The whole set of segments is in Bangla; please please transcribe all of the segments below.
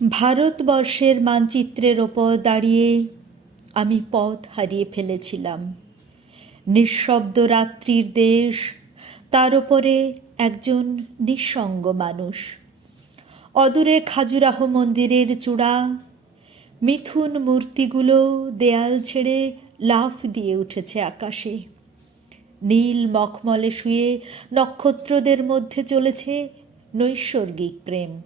ভারতবর্ষের মানচিত্রের ওপর দাঁড়িয়ে আমি পথ হারিয়ে ফেলেছিলাম। নিঃশব্দ রাত্রির দেশ, তার ওপরে একজন নিঃসঙ্গ মানুষ। অদূরে খাজুরাহো মন্দিরের চূড়া, মিথুন মূর্তিগুলো দেয়াল ছেড়ে লাফ দিয়ে উঠেছে আকাশে। নীল মখমলে শুয়ে নক্ষত্রদের মধ্যে চলেছে নৈসর্গিক প্রেম।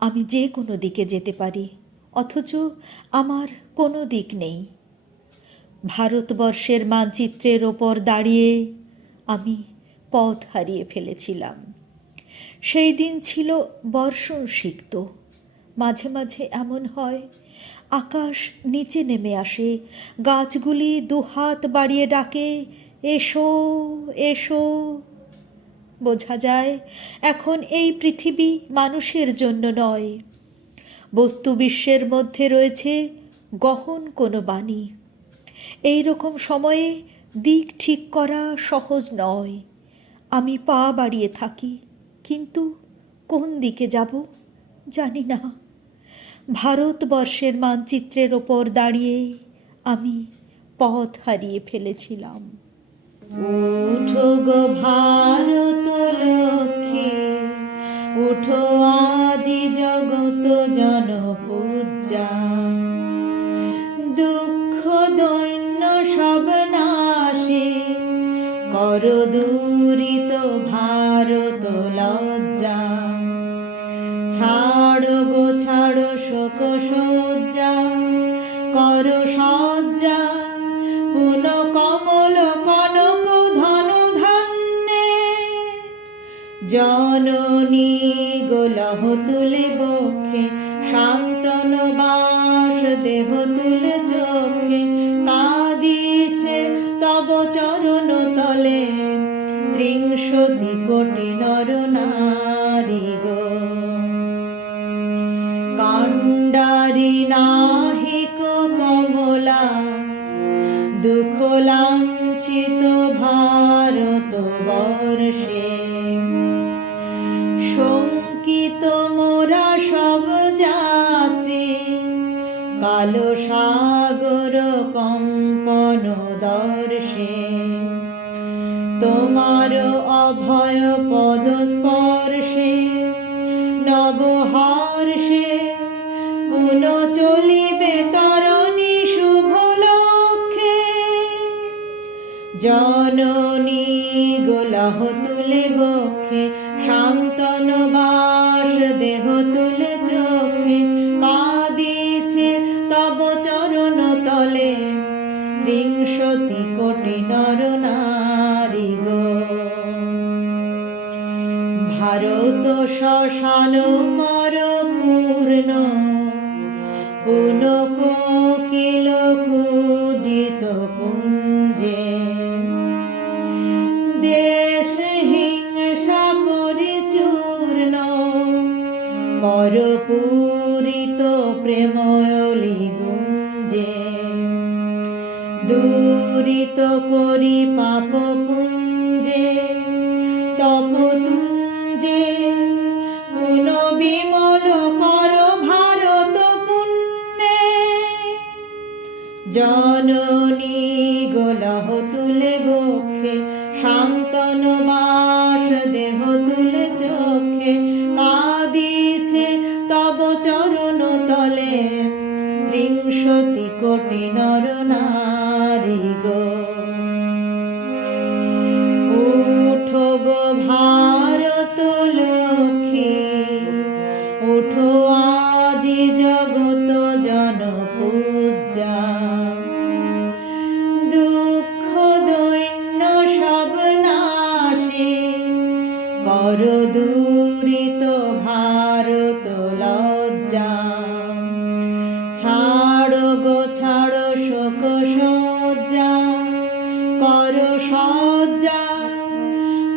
আমি যে কোনো দিকে যেতে পারি, অথচ আমার কোনো দিক নেই। ভারতবর্ষের মানচিত্রের ওপর দাঁড়িয়ে আমি পথ হারিয়ে ফেলেছিলাম। সেই দিন ছিল বর্ষণ সিক্ত। মাঝে মাঝে এমন হয়, আকাশ নিচে নেমে আসে, গাছগুলি দুহাত বাড়িয়ে ডাকে, এসো এসো। বোঝা যায় এখন এই পৃথিবী মানুষের জন্য নয়। বস্তু বিশ্বের মধ্যে রয়েছে গহন কোনো বাণী। এই রকম সময়ে দিক ঠিক করা সহজ নয়। আমি পা বাড়িয়ে থাকি, কিন্তু কোন দিকে যাব জানি না। ভারতবর্ষের মানচিত্রের ওপর দাঁড়িয়ে আমি পথ হারিয়ে ফেলেছিলাম। উঠো গো ভারত লক্ষ্মী, উঠো আজি জগত জনপূজ্যা। দুঃখ দৈন্য সব নাশে, কর দূরিত ভারত লজ্জা। ছাড়ো গো ছাড়ো শোক সজ্জা, কর সজ্জা পুন কমল কনক ধন ধান্যে। জননী গোলহ তুলে বক্ষে, শান্তন বাস দেহ তুলে চোখে। কাঁদিছে তব চরণ তলে, ত্রিংশতি কোটি নর নারী গো। কাণ্ডারি নাহিক কমলা, দুঃখ লাঞ্ছিত ভারত বর্ষে। শঙ্কিত মোরা সব যাত্রী, কালো সাগর কম্পন দর্শে। তোমার অভয় পদ স্পর্শে, নবহর্ষে পুন চলিবে তরণী শুভ লক্ষ্যে। জননী গোলহ তুলে বক্ষে, শান্তন বাস দেহ তুলে চোখে। কাঁদিছে তব চরণ তলে, ত্রিংশতি কোটি নর নারী গো। ভারত শ্মশান কর পূর্ণ, পুন কোকিল কূজিত কুঞ্জে। দেশ হিংসা করে চূর্ণ, কর পূরিত প্রেময়লি গুঞ্জে। দূরিত করি পাপ পুঞ্জে, তপ তুঞ্জে। পুন বিমল কর ভারত পুণ্যে। জননী গোলহ তুলে বক্ষে, শান্তন বাস দেহ তুলে চোখে। কাঁদিছে তব চরণ তলে, ত্রিংশতি কোটি নর নারী গো। উঠো গো ভারত লক্ষ্মী, উঠো আজি জগত জনপূজ্যা। দুঃখ দৈন্য সব নাশে, কর দূরিত ভারত লজ্জা। ছাড়ো গো ছাড়ো শোক সজ্জা, কর সজ্জা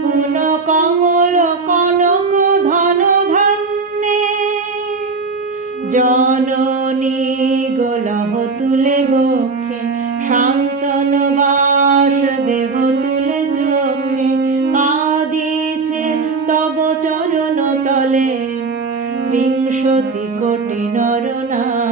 পুন কমল কনক ধন ধান্যে। জননী গোলহ তুলে বক্ষে, শান্তন বাস দেহ তুলে চোখে। কাঁদিছে তব চরণ তলে, বিংশতি কোটি নরনারী।